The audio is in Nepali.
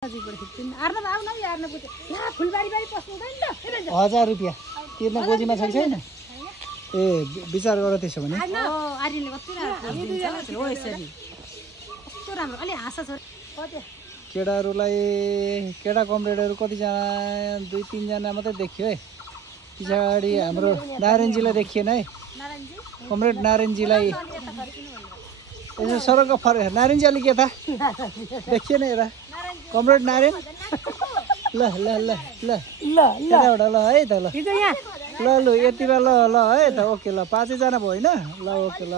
1000 रुपियाँ तिर्न गोजीमा छ कि छैन ए विचार गर त्यसो भने केटाहरूलाई केटा कमरेडहरू कतिजना 2-3 जना मात्रै देखियो है पछाडि हाम्रो नारायणजीलाई देखिएन है कमरेड नारायणजीलाई यसो सरक फर्क नारायणजी अलिक यता देखिएन यता कमरेड नारायण ल ल ल ल ल एउटा ल है त ल ल लु यति बेला ल ल है त ओके ल 5 जना भयो होइन ल ओके ल